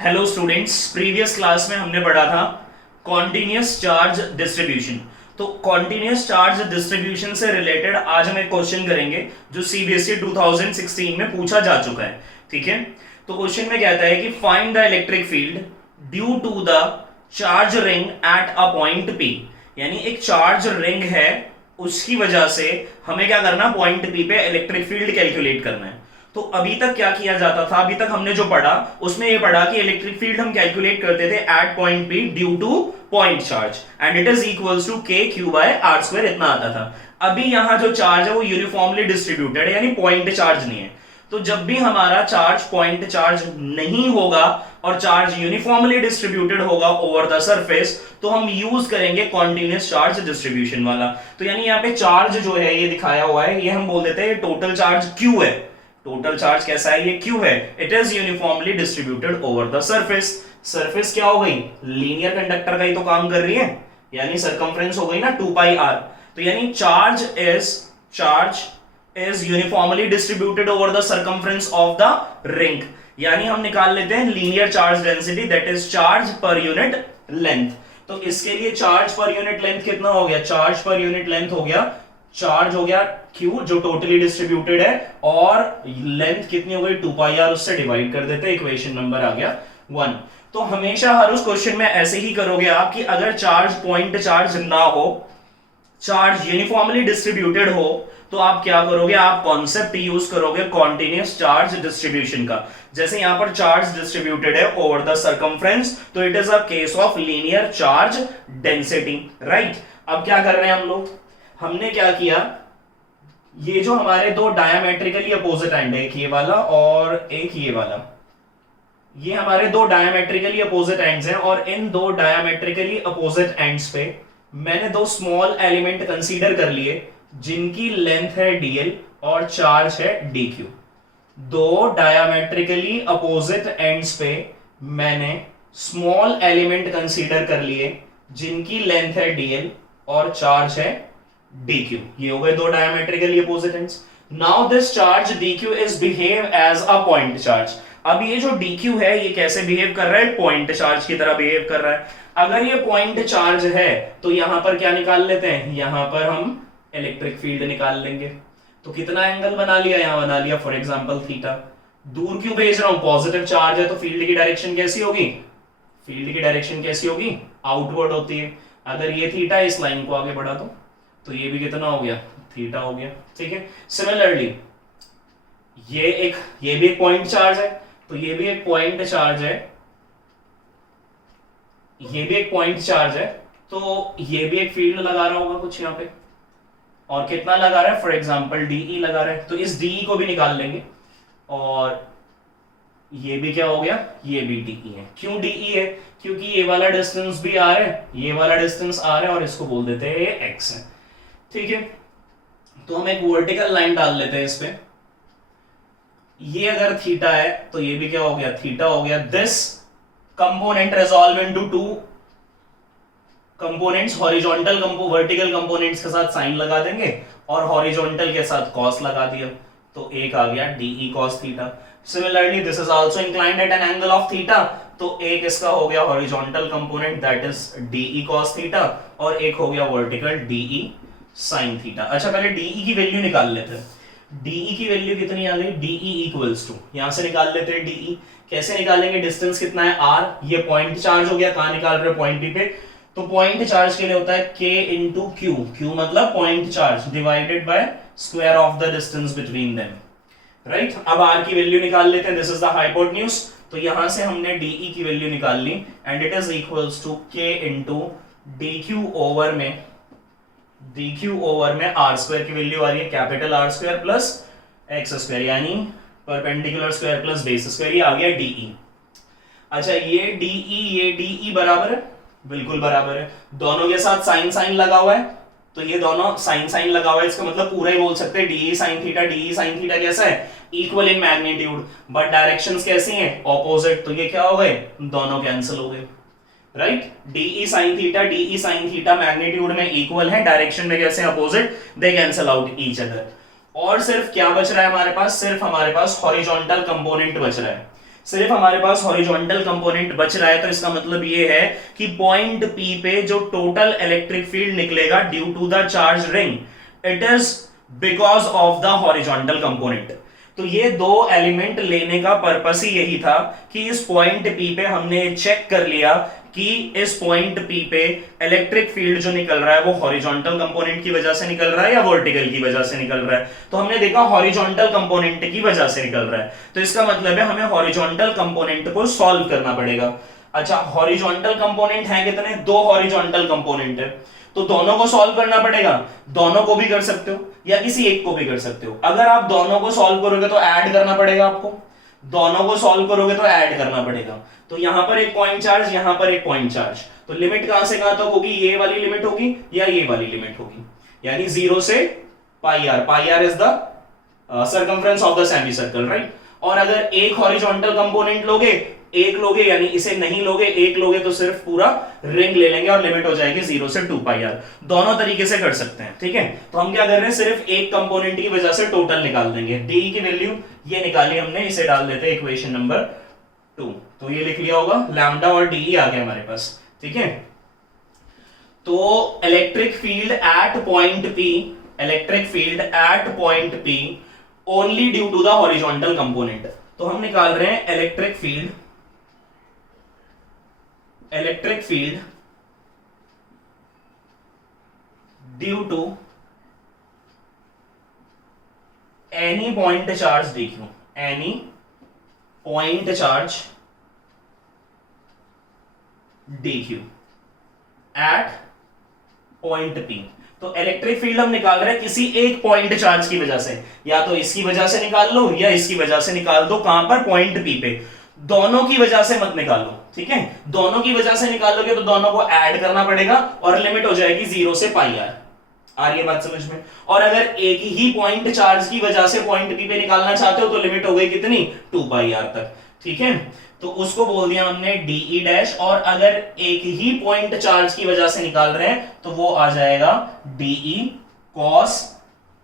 Hello students, previous class में हमने पढ़ा था कॉन्टिन्यूस चार्ज डिस्ट्रीब्यूशन। तो कॉन्टिन्यूस चार्ज डिस्ट्रीब्यूशन से रिलेटेड आज हम एक क्वेश्चन करेंगे जो सीबीएसई 2016 में पूछा जा चुका है। ठीक है, तो क्वेश्चन में कहता है कि find the electric field due to the charge ring at a point P. यानी एक चार्ज रिंग है, उसकी वजह से हमें क्या करना, पॉइंट पी पे इलेक्ट्रिक फील्ड कैलकुलेट करना है। तो अभी तक क्या किया जाता था, अभी तक हमने जो पढ़ा उसमें ये पढ़ा कि इलेक्ट्रिक फील्ड हम कैलकुलेट करते थे at point P due to point charge and it is equals to k q by are square, इतना आता था। अभी यहां जो चार्ज है वो यूनिफॉर्मली डिस्ट्रीब्यूटेड है, यानी पॉइंट चार्ज नहीं है। तो जब भी हमारा चार्ज पॉइंट चार्ज नहीं होगा और चार्ज यूनिफॉर्मली डिस्ट्रीब्यूटेड होगा ओवर द सरफेस, तो हम यूज करेंगे कॉन्टिन्यूस चार्ज डिस्ट्रीब्यूशन वाला। तो यानी यहाँ पे चार्ज जो है ये दिखाया हुआ है, ये हम बोल देते हैं टोटल चार्ज क्यू है। टोटल चार्ज कैसा है, ये क्यू है। It is uniformly distributed over the surface. Surface क्या हो गई, लीनियर कंडक्टर का ही तो काम कर रही है, यानी सरकमफ्रेंस हो गई ना 2 पाई आर। तो यानी charge is uniformly distributed over the circumference of the ring. यानी हम निकाल लेते हैं linear charge density, that is charge per unit length. तो इसके लिए चार्ज पर यूनिट लेंथ कितना हो गया, चार्ज पर यूनिट लेंथ हो गया, चार्ज हो गया Q जो टोटली डिस्ट्रीब्यूटेड है, और लेंथ कितनी हो गई 2 पाई आर, उससे डिवाइड कर देते हैं, इक्वेशन नंबर आ गया 1। तो हमेशा हर उस क्वेश्चन में ऐसे ही करोगे आप कि अगर चार्ज पॉइंट चार्ज ना हो, चार्ज यूनिफॉर्मली डिस्ट्रीब्यूटेड हो, तो आप क्या करोगे, आप कॉन्सेप्ट यूज करोगे कॉन्टिन्यूस चार्ज डिस्ट्रीब्यूशन का। जैसे यहां पर चार्ज डिस्ट्रीब्यूटेड है ओवर द सरकमफ्रेंस, तो it is a case of linear charge density, right. अब क्या कर रहे हैं हम लोग, हमने क्या किया, ये जो हमारे दो डायमेट्रिकली अपोजिट एंड है, एक ये वाला और एक ये वाला, ये हमारे दो डायमेट्रिकली अपोजिट एंड्स हैं, और इन दो डायमेट्रिकली अपोजिट एंड्स पे मैंने दो स्मॉल एलिमेंट कंसीडर कर लिए जिनकी लेंथ है dl और चार्ज है dq। दो डायमेट्रिकली अपोजिट एंड्स पे मैंने स्मॉल एलिमेंट कंसीडर कर लिए जिनकी लेंथ है dl और चार्ज है dq। ये हो गए दो diametrically opposite ends. Now this charge dq is behave as a point charge. अब ये जो dq है ये कैसे बिहेव कर रहा है, पॉइंट चार्ज की तरह बिहेव कर रहा है। अगर ये पॉइंट चार्ज है तो यहां पर क्या निकाल लेते हैं, यहां पर हम इलेक्ट्रिक फील्ड निकाल लेंगे। तो कितना एंगल बना लिया, यहां बना लिया फॉर एग्जांपल थीटा। दूर क्यों भेज रहा हूं, पॉजिटिव चार्ज है तो फील्ड की डायरेक्शन कैसी होगी, फील्ड की डायरेक्शन कैसी होगी, आउटवर्ड होती है। अगर ये थीटा इस लाइन को आगे बढ़ा दो तो ये भी कितना हो गया, थीटा हो गया। ठीक है, सिमिलरली ये भी एक पॉइंट चार्ज है, तो ये भी एक पॉइंट चार्ज है, ये भी एक पॉइंट चार्ज है, तो ये भी एक फील्ड लगा रहा होगा कुछ यहाँ पे, और कितना लगा रहा है, फॉर एग्जांपल डीई लगा रहा है, तो इस डीई को भी निकाल लेंगे। और ये भी क्या हो गया, ये भी डीई है। क्यों डीई है, क्योंकि ये वाला डिस्टेंस भी आर है, ये वाला डिस्टेंस आर है, और इसको बोल देते हैं ये एक्स है। ठीक है, तो हम एक वर्टिकल लाइन डाल लेते हैं इस पे। ये अगर थीटा है तो ये भी क्या हो गया, थीटा हो गया। This component resolve into two components, horizontal vertical components के साथ साइन लगा देंगे और हॉरिजॉन्टल के साथ कॉस लगा दिया, तो एक आ गया d E cos theta. Similarly this is also inclined at an angle of theta, तो एक इसका हो गया horizontal component that is d E cos theta, और एक हो गया वर्टिकल डीई साइन थीटा। अच्छा, पहले डीई की वैल्यू निकाल लेते हैं। डीई की वैल्यू कितनी आ गई, डीई इक्वल्स टू, यहां से निकाल लेते हैं डीई। कैसे निकालेंगे, डिस्टेंस कितना है आर, ये पॉइंट चार्ज हो गया, कहां निकाल रहे हैं, पॉइंट पी पे। तो पॉइंट चार्ज के लिए होता है k इंटू क्यू, क्यू मतलब point charge, divided by square of the distance between them, right. अब r की वैल्यू निकाल लेते हैं, दिस इज द हाइपोटेन्यूज। तो यहां से हमने डीई की वैल्यू निकाल ली and it is equals to k into dq over में r स्क्वायर की वैल्यू आ रही है capital R square plus X square, यानी perpendicular square plus base square, ये आ गया डीई। अच्छा, ये डीई बराबर है, बिल्कुल बराबर है। दोनों के साथ साइन साइन लगा हुआ है, तो ये दोनों साइन साइन लगा हुआ है, इसका मतलब पूरा ही बोल सकते हैं डीई साइन थीटा कैसा है, equal in magnitude, but directions कैसी हैं, ऑपोजिट, तो ये क्या हो गए, दोनों कैंसिल हो गए, right. DE sine theta magnitude में इक्वल है, डायरेक्शन में कैसे opposite, they cancel out each other. और सिर्फ क्या बच रहा है हमारे पास, सिर्फ हमारे पास हॉरिजॉन्टल कंपोनेंट बच रहा है। सिर्फ हमारे पास हॉरिजॉन्टल कंपोनेंट बच रहा है, तो इसका मतलब ये है कि पॉइंट पी पे जो टोटल इलेक्ट्रिक फील्ड निकलेगा due to the charge ring, it is because of the horizontal component. तो ये दो एलिमेंट लेने का पर्पस ही यही था कि इस पॉइंट पी पे हमने चेक कर लिया कि इस पॉइंट पी पे इलेक्ट्रिक फील्ड जो निकल रहा है वो हॉरिजॉन्टल कंपोनेंट की वजह से निकल रहा है या वर्टिकल की वजह से निकल रहा है। तो हमने देखा हॉरिजॉन्टल कंपोनेंट की वजह से निकल रहा है, तो इसका मतलब है हमें हॉरिजॉन्टल कंपोनेंट को सॉल्व करना पड़ेगा। अच्छा, हॉरिजॉन्टल कंपोनेंट है कितने? दो हॉरिजॉन्टल कंपोनेंट है, तो दोनों को सॉल्व करना पड़ेगा। दोनों को भी कर सकते हो या किसी एक को भी कर सकते हो। अगर आप दोनों को सॉल्व करोगे तो ऐड करना पड़ेगा आपको, दोनों को सॉल्व करोगे तो ऐड करना पड़ेगा। तो यहां पर एक पॉइंट चार्ज, यहां पर एक पॉइंट चार्ज, तो लिमिट कहां से कहां तक होगी? ये वाली लिमिट होगी या ये वाली लिमिट होगी, यानी 0 से pi R. Pi R is the circumference of the semi circle, right. और अगर एक हॉरिजॉन्टल कंपोनेंट लोगे, एक लोगे यानी इसे नहीं लोगे, एक लोगे तो सिर्फ पूरा रिंग ले लेंगे और लिमिट हो जाएगी 0 से 2 पाई आर। दोनों तरीके से कर सकते हैं, ठीक है। तो हम क्या कर रहे हैं, सिर्फ एक कंपोनेंट की वजह से टोटल निकाल देंगे। डी की वैल्यू ये निकाली हमने, इसे डाल देते हैं इक्वेशन नंबर 2। तो ये लिख लिया होगा, लैम्डा और डी आ गया हमारे पास, ठीक है। तो electric field at point P, electric field at point P only due to the horizontal component. तो हम निकाल रहे हैं electric field due to any point charge dq, any point charge dq at point p। तो electric field हम निकाल रहे हैं किसी एक पॉइंट चार्ज की वजह से, या तो इसकी वजह से निकाल लो या इसकी वजह से निकाल दो। कहां पर? पॉइंट p पे। दोनों की वजह से मत निकालो, ठीक है। दोनों की वजह से निकालोगे तो दोनों को ऐड करना पड़ेगा और लिमिट हो जाएगी 0 से पाई आर। आ रही है बात समझ में? और अगर एक ही पॉइंट चार्ज की वजह से पॉइंट पी पे निकालना चाहते हो तो लिमिट हो गई कितनी? 2 पाई आर तक, ठीक है। तो उसको बोल दिया हमने डीई डैश। और अगर एक ही पॉइंट चार्ज की वजह से निकाल रहे हैं तो वो आ जाएगा डीई कॉस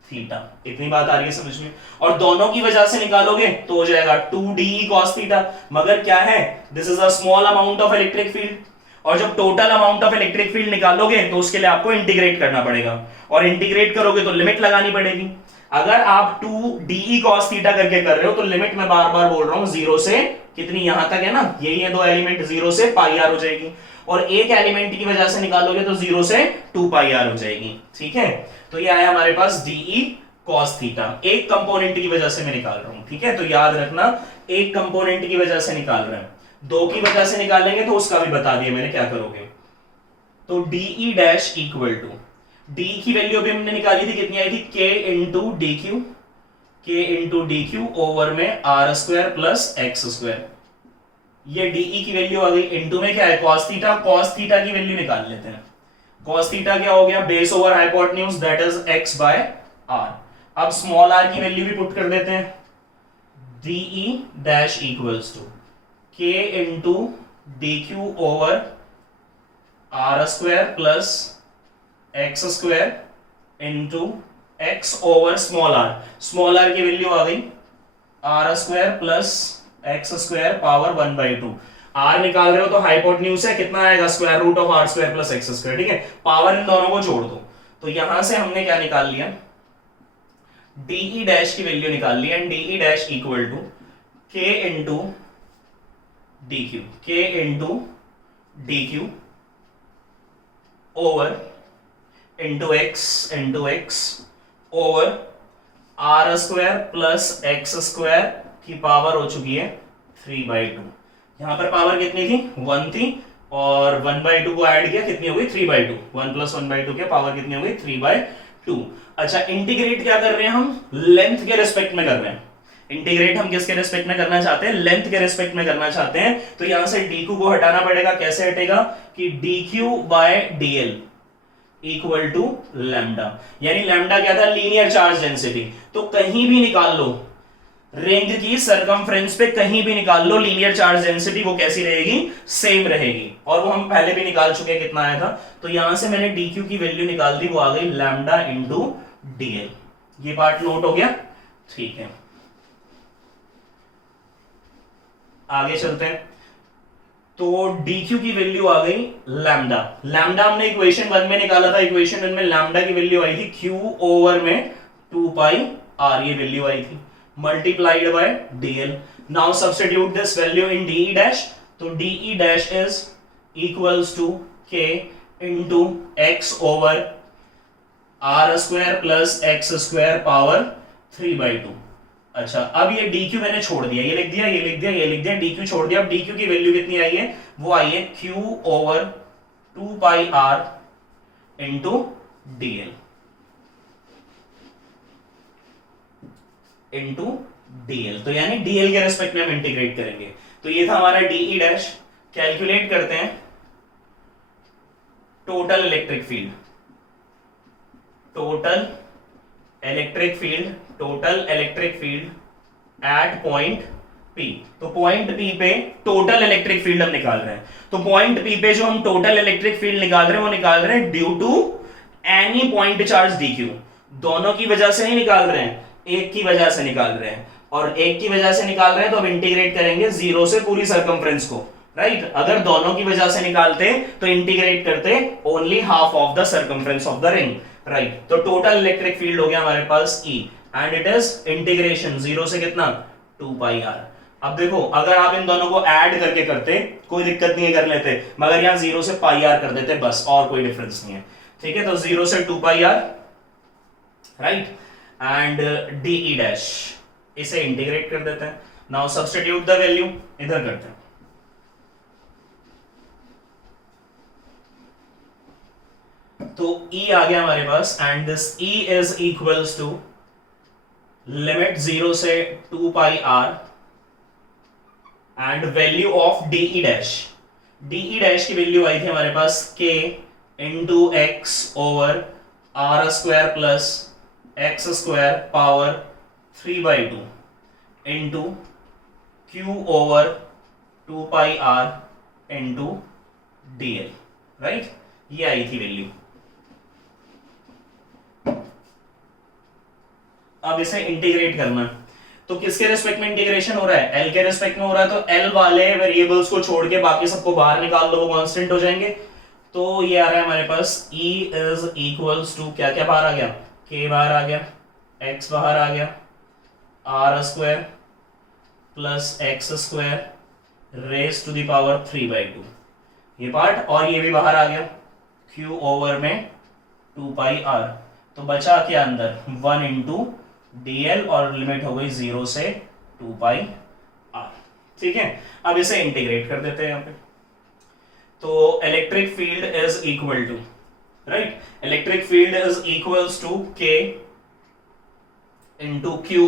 थीटा। इतनी बात आ रही है समझ में? और दोनों की वजह से निकालोगे तो हो जाएगा 2DE cos थीटा। मगर क्या है, this is a small amount of electric field, और जब total amount of electric field निकालोगे तो उसके लिए आपको इंटीग्रेट करना पड़ेगा, और इंटीग्रेट करोगे तो लिमिट लगानी पड़ेगी। अगर आप 2DE cos थीटा करके कर रहे हो तो लिमिट मैं बार बार बोल रहा हूं 0 से कितनी, यहां तक है ना, यही है दो एलिमेंट, 0 से पाई आर हो जाएगी। और एक एलिमेंट की वजह से निकालोगे तो 0 से 2 पाई आर हो जाएगी, ठीक है। तो ये आया हमारे पास डीई कॉस थीटा, एक कंपोनेंट की वजह से मैं निकाल रहा हूं, ठीक है। तो याद रखना, एक कंपोनेंट की वजह से निकाल रहे हैं, दो की वजह से निकालेंगे तो उसका भी बता दिया मैंने क्या करोगे। तो DE dash equal to, D की वैल्यू भी हमने निकाली थी, कितनी आई थी? K into D Q, K into D Q over में R square plus X square. ये डीई की वैल्यू आ गई, इंटू में क्या है? Cos theta. कॉस थीटा की वैल्यू निकाल लेते हैं। कॉस थीटा क्या हो गया? Base over hypotenuse, that is X by R. अब स्मॉल आर की वैल्यू भी पुट कर देते हैं, DE dash equals to K into D Q over R square plus X square into X over small R. Small R की value आ गई R square plus X square power 1/2। R निकाल रहे हो तो हाइपोटेन्यूज है, कितना आएगा? Square root of R square plus X square, ठीक है। पावर इन दोनों को जोड़ दो, तो यहां से हमने क्या निकाल लिया? डीई डैश की वैल्यू निकाल ली, and DE dash equal to K into D Q, K into D Q over into X over R square plus X square की पावर हो चुकी है 3/2। यहां पर पावर कितनी थी? 1 थी, और 1/2 को ऐड किया, कितनी हो गई? 3/2। 1 प्लस 1/2 के पावर कितनी हो गई? 3/2। अच्छा, इंटीग्रेट क्या कर रहे हैं हम? लेंथ के रिस्पेक्ट में कर रहे हैं। इंटीग्रेट हम किसके रिस्पेक्ट में करना चाहते हैं? लेंथ के रिस्पेक्ट में करना चाहते हैं। तो यहां से dq को हटाना पड़ेगा। कैसे हटेगा? कि dq by dl equal to lambda, यानी लैम्डा क्या था? Linear charge density. तो कहीं भी निकाल लो, रिंग की सरकमफ्रेंस पे कहीं भी निकाल लो, लीनियर चार्ज डेंसिटी वो कैसी रहेगी? सेम रहेगी। और वो हम पहले भी निकाल चुके हैं, कितना आया था? तो यहां से मैंने dq की वैल्यू निकाल दी, वो आ गई लैम्डा इंटू dl। ये पार्ट नोट हो गया, ठीक है। आगे चलते हैं। तो dq की वैल्यू आ गई लैम्डा। लैम्डा हमने इक्वेशन 1 में निकाला था, इक्वेशन 1 में लैम्डा की वैल्यू आई थी q ओवर में 2 पाई r, ये वैल्यू आई थी, multiplied by dl। Now substitute this value in de dash, तो de dash is equals to k into x over r square plus x square power 3/2। अच्छा, अब ये dq मैंने छोड़ दिया, ये लिख दिया, ये लिख दिया, ये लिख दिया, dq छोड़ दिया। अब dq की वैल्यू कितनी आई है, वो आई है q over 2 pi r into dl, into dl। तो यानी dl के रेस्पेक्ट में हम इंटीग्रेट करेंगे। तो ये था हमारा de डैश। कैलकुलेट करते हैं total electric field, total electric field, total electric field at point P। तो पॉइंट P पे टोटल इलेक्ट्रिक फील्ड हम निकाल रहे हैं। तो पॉइंट P पे जो हम टोटल इलेक्ट्रिक फील्ड निकाल रहे हैं वो निकाल रहे हैं due to any point charge dq। दोनों की वजह से नहीं निकाल रहे हैं, एक की वजह से निकाल रहे हैं। और एक की वजह से निकाल रहे हैं तो अब इंटीग्रेट करेंगे जीरो से पूरी सर्कमफ्रेंस को, राइट। अगर दोनों की वजह से निकालते तो इंटीग्रेट करते only half of the circumference of the ring, right. तो टोटल इलेक्ट्रिक फील्ड हो गया हमारे पास E and it is integration zero से कितना 2 पाई r। अब देखो, अगर आप इन दोनों को ऐड करके करते कोई दिक्कत नहीं है, कर लेते, मगर यहां जीरो से पाई r कर देते बस, और कोई डिफरेंस नहीं है, ठीक है। तो जीरो से 2 pi r, right, and de dash, इसे इंटीग्रेट कर देते हैं। नाउ सब्स्टिट्यूट द वैल्यू, इधर करते हैं। तो E आ गया हमारे पास and this E is equals to limit zero से 2 pi r and value of de dash. de dash की वैल्यू आई थी हमारे पास k into X over r square plus X square power 3/2 into q over 2 pi r into dl, right. ये आई थी value. अब इसे इंटीग्रेट करना, तो किसके रेस्पेक्ट में इंटीग्रेशन हो रहा है, L के रेस्पेक्ट में हो रहा है। तो L वाले वेरिएबल्स को छोड़ के बाकी सबको बाहर निकाल दो, वो कांस्टेंट हो जाएंगे। तो ये आ रहा है हमारे पास E इज इक्वल्स टू, क्या क्या बाहर आ गया, K बाहर आ गया, X बाहर आ गया, R square plus X square raise to the power 3/2, ये पार्ट, और ये भी बाहर आ गया Q ओवर में 2 पाई r। तो बचा क्या अंदर 1 इंटू dl और लिमिट हो गई 0 से 2 पाई r, ठीक है। अब इसे इंटीग्रेट कर देते हैं यहां पे। तो electric field is equal to, right, electric field is equals to k into q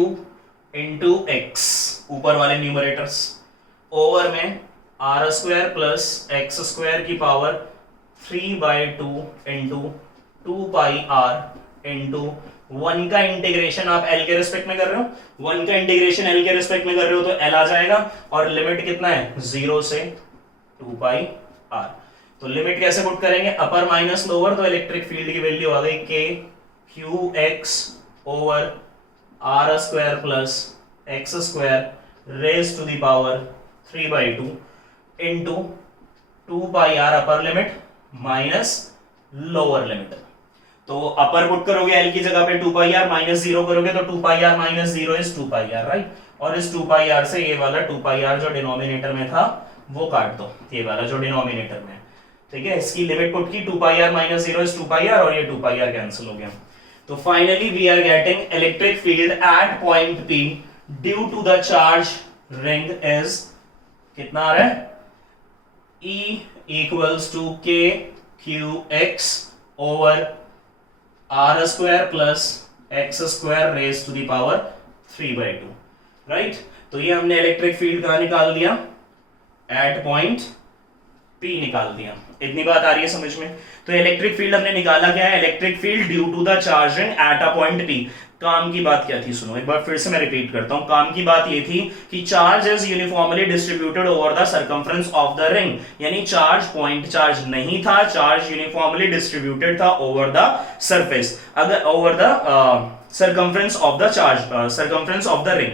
into x, ऊपर वाले न्यूमरेटर्स, ओवर में r square plus X square की power 3/2 into 2 pi r into 1 का इंटीग्रेशन आप L के रेस्पेक्ट में कर रहे हो, 1 का इंटीग्रेशन L के रेस्पेक्ट में कर रहे हो तो L आ जाएगा, और लिमिट कितना है 0 से 2 पाई r। तो लिमिट कैसे पुट करेंगे, अपर माइनस लोअर, तो इलेक्ट्रिक फील्ड की वैल्यू आ गई k q x over r square plus X square raise to the power 3/2 into 2 pi r upper limit minus lower limit. तो upper put करोगे L की जगह पे 2 पाई r, माइनस 0 करोगे तो 2 pi r minus 0 is 2 pi r, right. और इस 2 pi r से ये वाला 2 पाई r जो डिनोमिनेटर में था वो काट दो, ये वाला जो डिनोमिनेटर में, ठीक है। इसकी लिमिट पुट की 2 pi r minus 0 is 2 pi r, और ये 2 पाई r कैंसिल हो गया। तो finally we are getting electric field at point P due to the charge ring is कितना आ रहा है, E equals to k q x over r square plus X square raise to the power 3/2, right. तो ये हमने electric field कहां निकाल दिया, एट पॉइंट P निकाल दिया। इतनी बात आ रही है समझ में। तो इलेक्ट्रिक फील्ड हमने निकाला क्या है, electric field due to the charging at a point P। काम की बात क्या थी सुनो एक बार फिर से मैं रिपीट करता हूं। काम की बात ये थी कि charge is uniformly distributed over the circumference of the ring, यानी चार्ज पॉइंट चार्ज नहीं था, चार्ज यूनिफॉर्मली डिस्ट्रीब्यूटेड था ओवर द सरफेस, अगर over the circumference of the charge, circumference of the ring.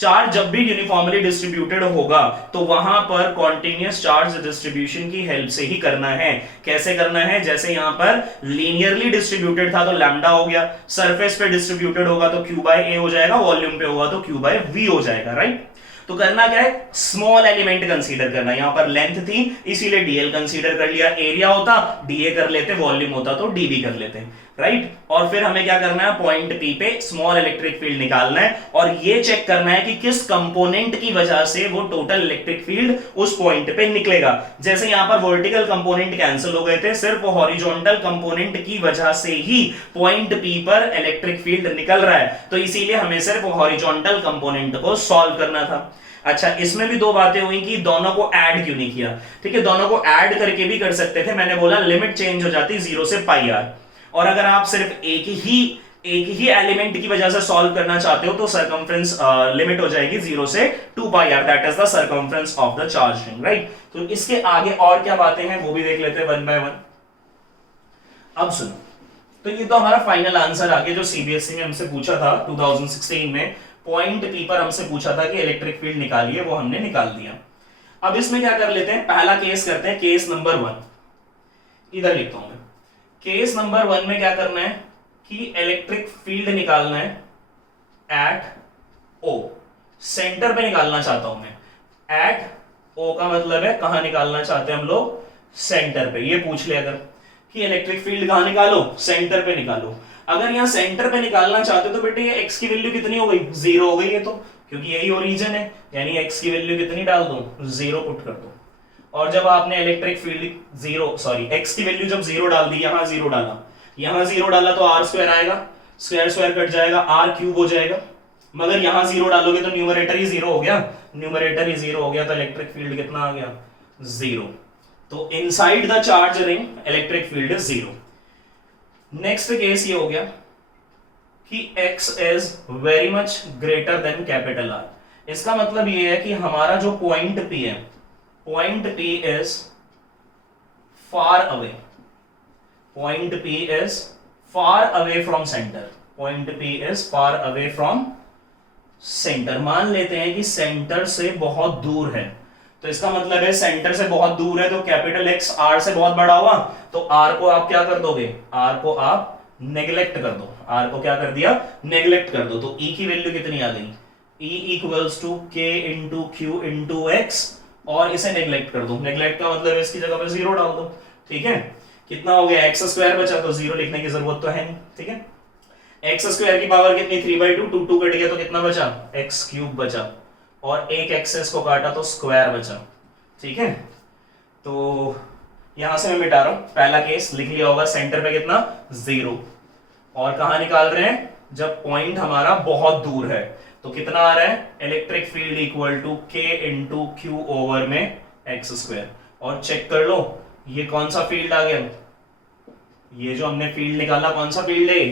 Charge जब भी यूनिफॉर्मली डिस्ट्रीब्यूटेड होगा तो वहां पर कॉन्टिन्यूअस चार्ज डिस्ट्रीब्यूशन की हेल्प से ही करना है। कैसे करना है? जैसे यहां पर लीनियरली डिस्ट्रीब्यूटेड था तो लैम्डा हो गया, सरफेस पे डिस्ट्रीब्यूटेड होगा तो क्यू बाय ए हो जाएगा, वॉल्यूम पे होगा तो क्यू बाय वी हो जाएगा, राइट। तो करना क्या है? स्मॉल एलिमेंट कंसीडर करना। यहां पर लेंथ थी इसीलिए डीएल कंसीडर कर लिया, एरिया होता डीए कर लेते, वॉल्यूम होता तो डीबी कर लेते, राइट। और फिर हमें क्या करना है? पॉइंट पी पे स्मॉल इलेक्ट्रिक फील्ड निकालना है और ये चेक करना है कि किस कंपोनेंट की वजह से वो टोटल इलेक्ट्रिक फील्ड उस पॉइंट पे निकलेगा। जैसे यहां पर वर्टिकल कंपोनेंट कैंसिल हो गए थे, सिर्फ हॉरिजॉन्टल कंपोनेंट की वजह से ही पॉइंट पी पर इलेक्ट्रिक फील्ड निकल रहा है, तो इसीलिए हमें सिर्फ हॉरिजॉन्टल कंपोनेंट को सॉल्व करना था। अच्छा, इसमें भी दो बातें हुई कि दोनों को ऐड क्यों नहीं किया। ठीक है, दोनों को ऐड करके भी कर सकते थे, मैंने बोला लिमिट चेंज हो जाती 0 से पाई आर। और अगर आप सिर्फ एक ही एलिमेंट की वजह से सॉल्व करना चाहते हो तो सर्कमफ्रेंस लिमिट हो जाएगी 0 से 2 pi R, that is the circumference of the charge ring, right. तो इसके आगे और क्या बातें हैं वो भी देख लेते हैं वन बाय वन। अब सुनो, तो ये तो हमारा फाइनल आंसर आ गया जो सीबीएसई ने हमसे पूछा था 2016 में। पॉइंट पी पर हमसे पूछा था कि इलेक्ट्रिक फील्ड निकालिए, वो हमने निकाल दिया। अब इसमें क्या कर लेते हैं? पहला केस करते हैं, केस नंबर 1। इधर लिखता हूं मैं। केस नंबर 1 में क्या करना है कि इलेक्ट्रिक फील्ड निकालना है एट ओ, सेंटर पे निकालना चाहता हूं मैं। एट ओ का मतलब है कहां निकालना चाहते हैं हम लोग? सेंटर पे। ये पूछ ले अगर कि इलेक्ट्रिक फील्ड कहां निकालो? सेंटर पे निकालो। अगर यहां सेंटर पे निकालना चाहते हो तो बेटे ये x की वैल्यू कितनी हो गई? 0 हो गई है, तो क्योंकि यही ओरिजिन है, यानी x की वैल्यू कितनी डाल दो? 0 पुट कर दो। और जब आपने इलेक्ट्रिक फील्ड x की वैल्यू जब 0 डाल दी, यहां 0 डाला, यहां 0 डाला तो r स्क्वायर आएगा, स्क्वायर स्क्वायर कट जाएगा, r क्यूब हो जाएगा। मगर यहां 0 डालोगे तो न्यूमरेटर ही 0 हो गया, न्यूमरेटर ही 0 हो गया, तो इलेक्ट्रिक फील्ड कितना आ गया? 0। तो inside the charge ring electric field is 0। Next case ये हो गया कि x is very much greater than capital R। इसका मतलब ये है कि हमारा जो पॉइंट P है, point P is far away, point P is far away from centre, point P is far away from centre. मान लेते हैं कि सेंटर से बहुत दूर है, तो इसका मतलब है सेंटर से बहुत दूर है तो कैपिटल X R से बहुत बड़ा हुआ, तो R को आप क्या कर दोगे? R को आप नेग्लेक्ट कर दो। R को क्या कर दिया? नेग्लेक्ट कर दो। तो E की वैल्यू कितनी आ गई? E equals to K into Q into X, और इसे नेग्लेक्ट कर दो। नेग्लेक्ट का मतलब इसकी जगह पर 0 डाल दो। ठीक है, कितना हो गया? एक्स स्क्वायर बचा, तो 0 लिखने की जरूरत तो है नहीं। ठीक है, एक्स स्क्वायर की पावर कितनी? 3/2, 2 कट गया तो कितना बचा? एक्स क्यूब बचा, और एक एक्सेस को काटा तो स्क्वायर बचा। ठीक है, तो यहां से मैं मिटा रहा हूं। पहला केस लिख लिया होगा, सेंटर पे कितना? 0। और कहां निकाल रहे हैं? जब पॉइंट हमारा बहुत दूर है, तो कितना आ रहा है? Electric field equal to K into Q over में एक्स स्क्वायर। और चेक कर लो ये कौन सा फील्ड आ गया? ये जो हमने फील्ड निकाला कौन सा फील्ड है?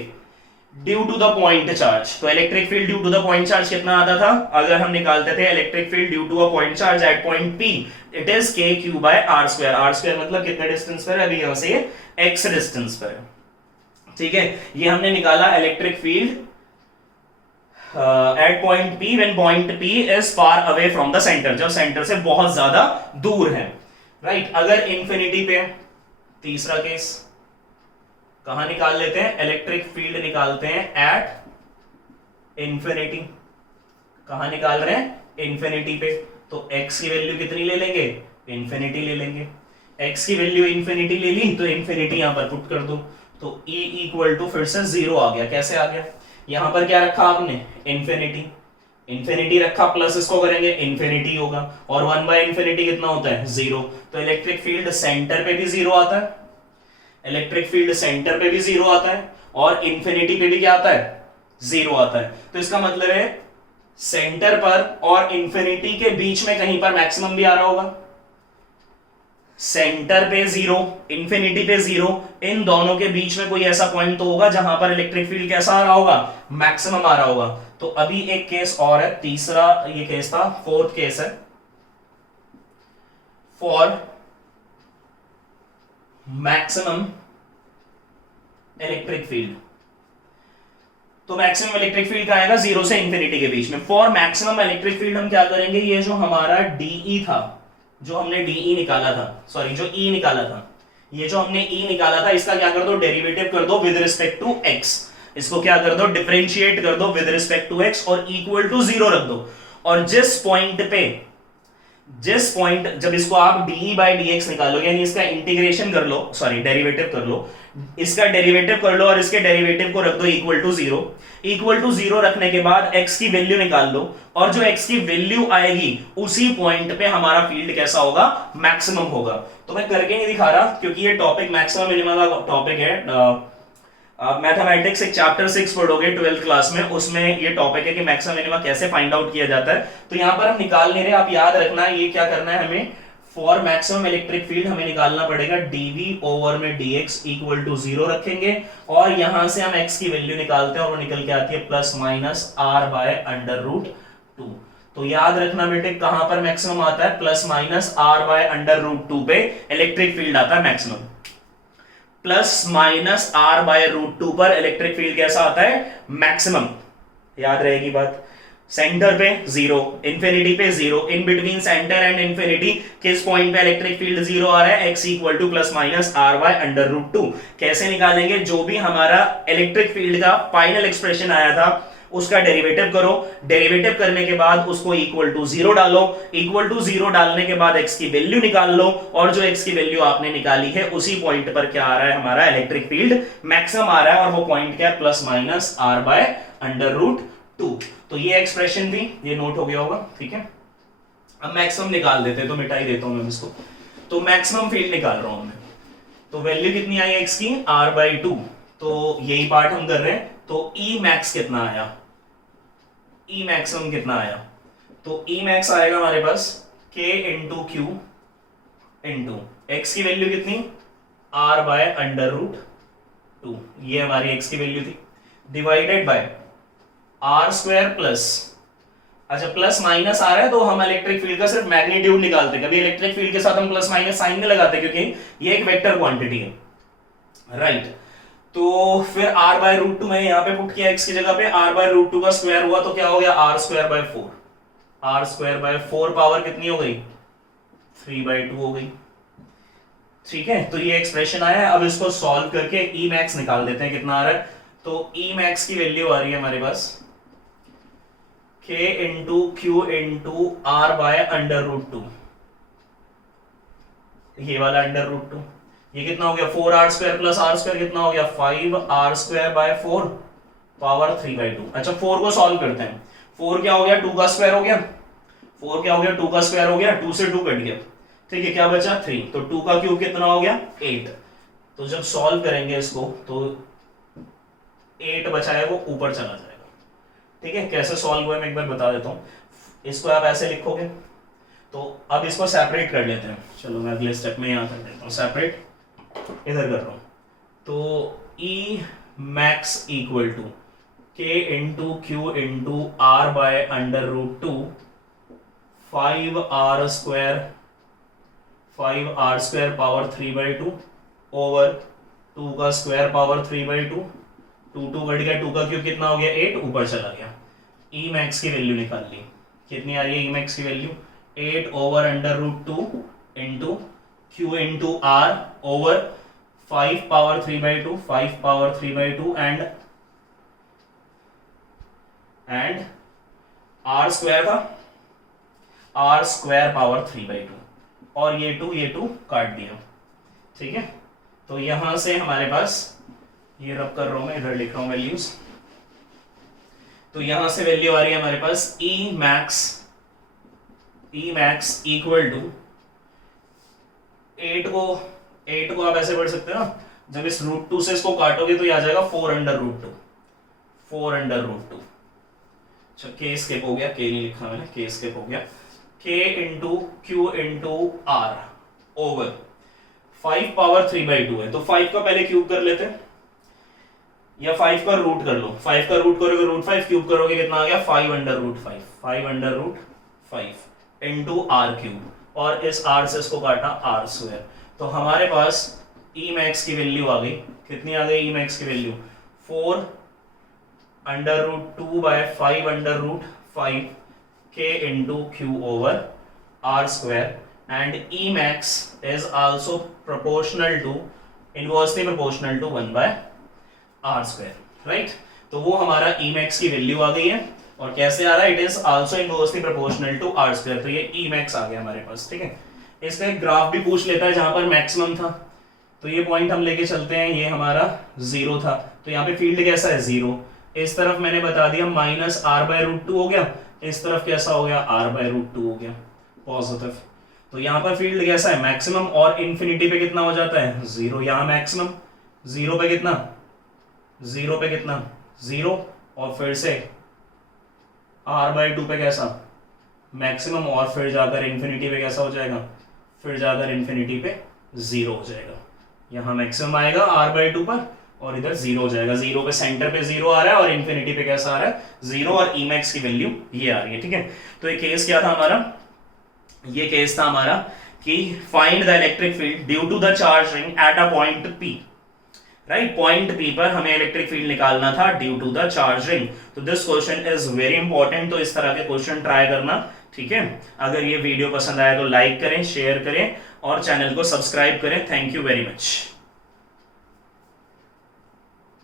Due to the point charge. तो electric field due to the point charge कितना आता था? अगर हम निकालते थे electric field due to a point charge at point P, it is K Q by R square. R square मतलब कितने डिस्टेंस पर है? अभी यहां से x डिस्टेंस पर है। ठीक है, ये हमने निकाला electric field at point P when point P is far away from the centre, जब सेंटर से बहुत ज्यादा दूर है, राइट। अगर इंफिनिटी पे, तीसरा केस कहां निकाल लेते हैं? इलेक्ट्रिक फील्ड निकालते हैं एट इंफिनिटी। कहां निकाल रहे हैं? इंफिनिटी पे। तो x की वैल्यू कितनी ले लेंगे? इंफिनिटी ले लेंगे। x की वैल्यू इंफिनिटी ले ली तो इंफिनिटी यहां पर पुट कर दो, तो E इक्वल टू फिर से 0 आ गया। कैसे आ गया? यहां पर क्या रखा आपने? इंफिनिटी। इंफिनिटी रखा प्लस इसको करेंगे इंफिनिटी होगा, और 1 बाय इंफिनिटी कितना होता है? 0। तो इलेक्ट्रिक फील्ड सेंटर पे भी 0 आता है, इलेक्ट्रिक फील्ड सेंटर पे भी 0 आता है, और इंफिनिटी पे भी क्या आता है? 0 आता है। तो इसका मतलब है सेंटर पर और इंफिनिटी के बीच में कहीं पर मैक्सिमम भी आ रहा होगा। सेंटर पे 0, इंफिनिटी पे 0, इन दोनों के बीच में कोई ऐसा पॉइंट तो होगा जहां पर इलेक्ट्रिक फील्ड कैसा आ रहा होगा? मैक्सिमम आ रहा होगा। तो अभी एक केस और है, तीसरा ये केस था, फोर्थ केस है फॉर मैक्सिमम इलेक्ट्रिक फील्ड। तो मैक्सिमम इलेक्ट्रिक फील्ड का आएगा 0 से इंफिनिटी के बीच में। फॉर मैक्सिमम इलेक्ट्रिक फील्ड हम क्या करेंगे, ये जो हमारा डीई था, जो हमने डीई निकाला था, सॉरी जो ई निकाला था, ये जो हमने ई निकाला था, इसका क्या कर दो, डेरिवेटिव कर दो विद रिस्पेक्ट टू एक्स। इसको क्या कर दो, डिफरेंशिएट कर दो विद रिस्पेक्ट टू एक्स और इक्वल टू 0 रख दो। और जिस पॉइंट जब इसको आप डी बाई डी एक्स निकालोगे, यानी इसका इंटीग्रेशन कर लो, सॉरी डेरिवेटिव कर लो, इसका डेरिवेटिव कर लो और इसके डेरिवेटिव को रख दो इक्वल टू 0। इक्वल टू 0 रखने के बाद x की वैल्यू निकाल लो, और जो x की वैल्यू आएगी उसी पॉइंट पे हमारा फील्ड कैसा होगा, मैक्सिमम होगा। तो मैं करके नहीं दिखा रहा क्योंकि ये टॉपिक मैक्सिमम मिनिमम का टॉपिक है। मैथमेटिक्स एक चैप्टर 6 पढ़ोगे 12th क्लास में, उसमें ये टॉपिक है कि मैक्सिमम मिनिमम कैसे फाइंड आउट किया जाता है। तो यहां पर हम निकाल नहीं रहे, आप याद रखना ये क्या करना है हमें, फॉर मैक्सिमम इलेक्ट्रिक फील्ड हमें निकालना पड़ेगा dv ओवर में dx इक्वल टू 0 रखेंगे, और यहां से हम x की वैल्यू निकालते हैं और वो निकल के आती है plus minus r by under root 2। तो याद रखना बेटे कहां पर मैक्सिमम आता है, plus minus r by under root 2 पे इलेक्ट्रिक फील्ड आता है maximum. Plus minus r by root 2 पर इलेक्ट्रिक फील्ड कैसा आता है, मैक्सिमम। याद रहेगी बात। सेंटर पे 0, इंफिनिटी पे 0, in between centre and infinity किस पॉइंट पे इलेक्ट्रिक फील्ड 0 आ रहा है, x equal to plus minus r by under root 2। कैसे निकालेंगे, जो भी हमारा इलेक्ट्रिक फील्ड का फाइनल एक्सप्रेशन आया था उसका डेरिवेटिव करो, डेरिवेटिव करने के बाद उसको इक्वल टू 0 डालो, इक्वल टू 0 डालने के बाद x की वैल्यू निकाल लो, और जो x की वैल्यू आपने निकाली है उसी पॉइंट पर क्या आ रहा है, हमारा इलेक्ट्रिक फील्ड मैक्सिमम आ रहा है, और वो पॉइंट क्या है, plus minus r by under root 2। तो ये एक्सप्रेशन थी, ये नोट हो गया होगा, ठीक है। अब मैक्सिमम निकाल देते हैं, तो मिटा ही देता हूं मैं इसको। तो मैक्सिमम फील्ड निकाल रहा हूं मैं, तो वैल्यू कितनी आई x की, r/2। तो यही पार्ट हम कर रहे हैं। तो E मैक्स कितना आया, E मैक्सिमम कितना आया, तो E मैक्स आएगा हमारे पास k into Q into X की वैल्यू कितनी, r बाय अंडर रूट 2, ये हमारी x की वैल्यू थी, divided by are square plus, अच्छा प्लस माइनस आ रहा है तो हम इलेक्ट्रिक फील्ड का सिर्फ मैग्नीट्यूड निकालते हैं, कभी इलेक्ट्रिक फील्ड के साथ हम प्लस माइनस साइन नहीं लगाते क्योंकि ये एक वेक्टर क्वांटिटी है, राइट। तो फिर r बाय रूट 2 मैंने यहां पे पुट किया x की जगह पे, r बाय रूट 2 का स्क्वायर हुआ तो क्या हो गया, r square by 4, r square by 4 power कितनी हो गई, 3/2 हो गई, ठीक है। तो ये एक्सप्रेशन आया है। अब इसको सॉल्व करके E मैक्स निकाल देते हैं, कितना आ रहा है, तो E मैक्स की वैल्यू आ रही है हमारे पास k into Q into R by under root 2, ये वाला अंडर रूट 2, ये कितना हो गया, 4r square plus r square कितना हो गया, 5r स्क्वायर बाय 4 पावर 3/2। अच्छा 4 को सॉल्व करते हैं, 4 क्या हो गया, 2 का स्क्वायर हो गया, 4 क्या हो गया, 2 का स्क्वायर हो गया, 2 से 2 कट गया, ठीक है, क्या बचा 3, तो 2 का क्यूब कितना हो गया 8। तो जब सॉल्व करेंगे इसको तो 8 बचा है वो ऊपर चला जाएगा, ठीक है। कैसे सॉल्व हुआ मैं एक बार बता देता हूँ, इसको आप ऐसे लिखोगे, तो अब इसको सेपरेट कर लेते हैं, चलो मैं अगले स्टेप में यहाँ कर देता हूँ, सेपरेट इधर कर रहा हूँ। तो E max equal to k into Q into R by under root 2, 5r square power 3/2 over 2 का स्क्वायर पावर 3/2, 2 बढ़ गया, 2 का क्यूब कितना हो गया 8, ऊपर चला गया। E मैक्स की वैल्यू निकाल ली, कितनी आ रही है E मैक्स की value, 8 over under root 2 into Q into R over 5 power 3/2, 5 power 3/2 and r square था, r स्क्वायर पावर 3/2, और ये 2 काट दिया, ठीक है। तो यहां से हमारे पास, ये रब कर रहा हूं मैं, इधर लिख रहा हूं वैल्यूज, तो यहां से वैल्यू आ रही है हमारे पास E मैक्स इक्वल टू 8 को आप ऐसे पढ़ सकते हो ना, जब इस रूट 2 से इसको काटोगे तो ये आ जाएगा 4 अंडर रूट 2। अच्छा k स्किप हो गया, k नहीं लिखा मैंने, k स्किप हो गया, k into Q into R over 5 power 3/2 है, तो 5 का पहले क्यूब कर लेते हैं, या 5 का रूट कर लो, 5 का रूट करोगे रूट 5, क्यूब करोगे कितना आ गया 5 under root 5 into R cube, और इस r से इसको काटा r स्क्वायर। तो हमारे पास E मैक्स की वैल्यू आ गई, कितनी आ गई E मैक्स की value, 4 √2/5 k into q over r square, and Emax is also proportional to, inversely proportional to 1/r square, right. तो वो हमारा Emax की वैल्यू आ गई है, और कैसे आ रहा है, it is also inversely proportional to r square, तो ये Emax आ गया हमारे पास, ठीक है। इसका एक ग्राफ भी पूछ लेता है जहां पर मैक्सिमम था, तो ये पॉइंट हम लेके चलते हैं, ये हमारा 0 था, तो यहाँ पे फील्ड कैसा है, 0। इस तरफ मैंने बता दिया -r/√2 हो गया, इस तरफ कैसा हो गया, r/√2 हो गया, पॉजिटिव। तो यहाँ पर फील्ड कैसा है, मैक्सिमम, और इन्फिनिटी पे कितना हो जाता है, 0। यहाँ मैक्सिमम 0 पे कितना, 0 पे कितना, 0, और फिर से r/2 पे कैसा, मैक्सिमम, और फिर जाकर इन्फिनिटी पे कैसा हो जाएगा, फिर जाकर इन्फिनिटी पे 0 हो जाएगा। यहाँ मैक्सिमम आएगा r/2 पर, और इधर 0 हो जाएगा, 0 पे सेंटर पे 0 आ रहा है, और इन्फिनिटी पे कैसा आ रहा है, 0, और Emax की वैल्यू ये आ रही है, ठीक है। तो ये केस क्या था हमारा, ये केस था हमारा कि find the electric field due to the charge ring at a point P, right. Point P पर हमें इलेक्ट्रिक फील्ड निकालना था due to the charge ring. तो this question is very important, तो इस तरह के क्वेश्चन ट्राई करना, ठीक है। अगर ये वीडियो पसंद आया तो लाइक करें, शेयर करें, और चैनल को सब्सक्राइब करें। Thank you very much.